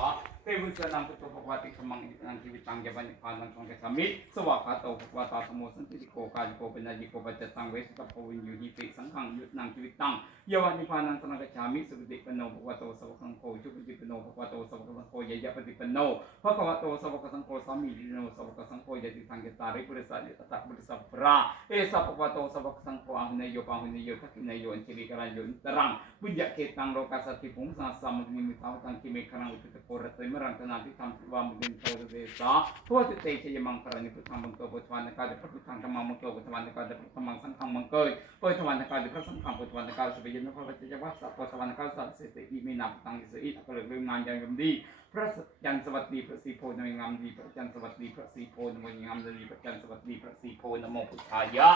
Rock. าเทวุสนังพุทโธภควติขมังอิตังชีวิตังยบันนิพพานังสังเกสามิสวากขาโตภควตาสมโมสันติโกกาจิโกปัญญาจิโกปัจจตังเวสตะโพวินยูหิปิสังขังยุตนังชีวิตังยวันนิพพานังสังเกสามิสุปฏิปโนภควโตสวกังโฆจุปฏิปโนภควโตสวกังโฆยยะปฏิปโนภควโตสวกสังโฆสามีจิโนสวกสังโฆยติรังสนาทิธรรมวามุดินโตเสสาทวสิเตชยมังคารนิพุทธังมังเกิดปุถวันกาจะพระพุทธังธรรมังมังเกิดปุถวันกาจะพระธรรมังสังฆังมังเกิดปุถวันกาจะพระสังฆังปุถุวันกาจะไปยินพระพุทธเจ้าวัสสะปุถวันกาสัตสิติอิมินาตังอิสิอิอักเลิกลืมงานยังยมดีพระจันทร์สวัสดีพระศรีโพนมงามดีพระจันทร์สวัสดีพระศรีโพนมงามดีพระจันทร์สวัสดีพระศรีโพนโมพุทธายะ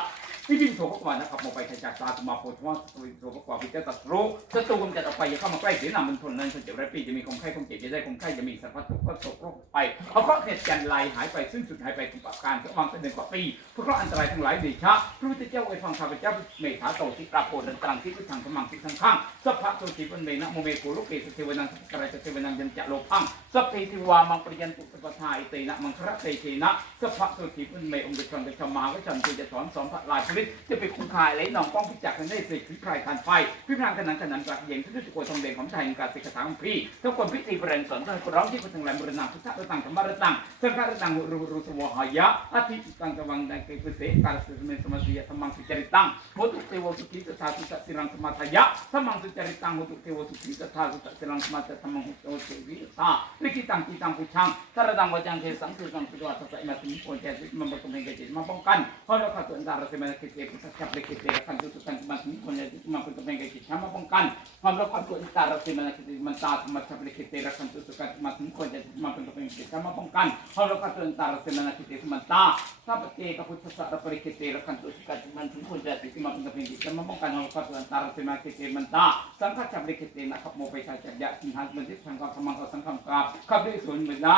ที่ดินโสภควานะครับมองไปขจากตาสมาโพธว่าวิโสภควาพิจารณารู้ศัตรูกำจัดออกไปอย่าเข้ามาใกล้เสียหนามันทนนั้นเจ็บไรปีจะมีคงไข้คงเจ็บจะได้คงไข้จะมีสารพัดทุกข์ก็ตกโรคไปเพราะเหตุจันทร์ลายหายไปซึ่งสุดหายไปถึงปการสักวันเป็นหนึ่งกว่าปีเพราะอันตรายทั้งหลายเดชะพระพุทธเจ้าไอ้ฟังข้าพเจ้าเมธาโตที่กราโพดันตรังที่พุทธังพมังที่ทั้งข้างสัพพะโตติปันเมนะโมเมโกโลเกสเทวนังสักการเทวนังยันจะโลพังสัพเพทิวามังปริยันตุสปทายเตนะมังคระเตเทนะสัพพะโตติปันเมองค์เดชังเดชมาวิชันเจะสอนสอนพระลายชนิดจะไปคุ้มคายเลยน้องป้องพิจักกันได้สิพิพายทานไฟพิพางกันนั้นกันนั้นกระเย็นทุกทุกคนทองเด่นของไทยการศิกษาของพี่ทุกคนพิธีประเด็นสอนท่านร้องที่พุทธังแหลมบรณาพุทธะตังธรรมะตังสังฆะตังรุรุสวหายะอาทิตังกวังดังเกปิเสการสุเมสมัสยะธรรมังสุจริตังโหตุเทวสุขีตถาสุตสิรังสมัทยะธรรมังสุจริตังโหตุเทวสุขีตถาสุตสิรังสมัทยะธรรมังโหตุเทวิตาลิขิตังกิตังพุชังสารดังวจังเทสังสุกังสุดวัตสัยมาถึงโพเจตมันบตุเมกจิตมาป้องกันเพราะเราขัดตัวอันตรายเสมาคิดเตพุทธจับเล็กิเตขันตุตังมาถึงโพเจติมาบตุเมกจิตมาป้องกันความเราขัดตัวอันตรายเสมาคิเตมันตาธรรมจับเล็กิเตขันตุตังมาถึงโพเจติมาบตุเมกจิตมาป้องกันความเราขัดตัวอันตรายเสมาคิดเตมันตาสัพเพกพุทธสัพปริกิเตขันตุสุกัติมันถึงโพเจติมาบตุเมกจิตมาป้องกันความเราขัดตัวอันตรายเสมาคิดเตมันตาสังฆจับเล็กิเตนะครับโมไปชาจักยะสิงหันมันทิสังฆธรรมังสังฆกาขับด้วยส่วนมือนะ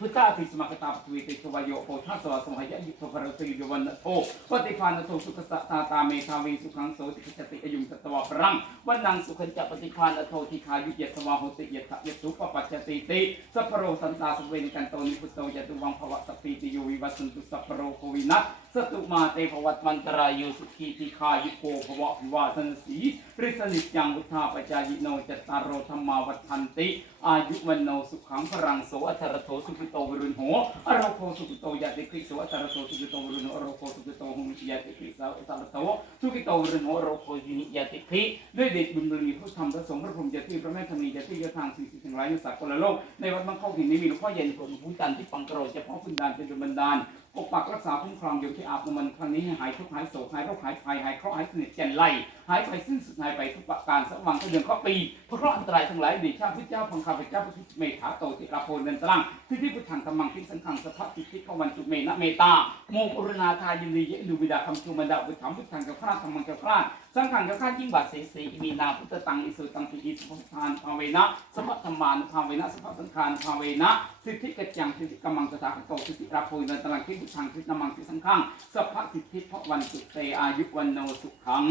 พุทธาภิสมัคตาปวิติชวายโยโพทัสวะสมัยยุทธภรสียวันโทปฏิภาณโทสุขสตาตาเมธาวีสุขังโสติขจติอยุงสตวะปรังวันนังสุขันจะปฏิภาณโททิคายุยสวาโหติเยะยสุปปัจจติติสัพโรสันตาสุเวนิกันโตนิพุตโตยตุวังภวะสัพพิติโยวิวัสสันตุสัพโรโควินัสสตุมาเตภวัตมันตรายุสุขีติคายุโกภวะวิวาสนสีริสนิจังวุธาปจายโนจตารโรธรรมาวัฏันติ อายุวันโนสุขังพรังโสอัทรโทสุขิโตวรุณโหอโรโคสุขิโตยะติคริโสอัทรโทสุขิโตวรุณโหอโรโคสุขิโตหุมิยะติคริโสอัทรโทสุขิโตวรุณโหอโรโคยินิยะติคริด้วยเดชบุญบารมีพระธรรมพระสงฆ์พระพรหมยะติพระแม่ธรณียะติยะทางสิ่งสิ่งทั้งหลายในสากลโลกในวัดบางเข้าหินนี้มีหลวงพ่อเย็นผลผู้จันที่ปังกรโรเฉพาะคุณดานเป็นบันดาลปกปักรักษาคุ้มครองอยู่ที่อาบน้ำมันครั้งนี้ให้หายทุกข์หายโศกหายโรคหายภัยหายเคราะห์หายสนิทแก่นไล่ายไปสิ้นสุดหายไปทุกประการสักวังก็เดือนก็ปีเพราะเคราอันตรายทั้งหลายดีข้าพเจ้าพังข้าพเจ้าพระพุทธเมธาโตติราโพนเดินตรังที่ที่พุทธังธรรมังที่สังขังสัพพะติทิพวันจุเมนะเมตาโมกรุณาทายินดีเยดูบิดาคำชูมันดาบุตรถามพุทธังกับพระธรรมังกับพระสังขังกับข้ายิ่งบาดเสสีมีนาพุทธตังอิสุตังปิอิสุพุทธานภาเวนะสัพพะธรรมานุภาเวนะสัพพะสังขารภาเวนะสิทธิกัจจังสิทธิกำมังสถาคโตสิทธิราโพนเดินตรังที่พุทธังที่นมังที่สังขังสัพพสิทธิพระวันสุเตอายุวันโนสุขัง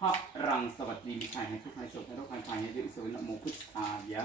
พระรังสวัสดีมีชัยให้ทุกข์ให้โศกให้โรคให้ภัยให้ดื้อโสนโมพุทธายะ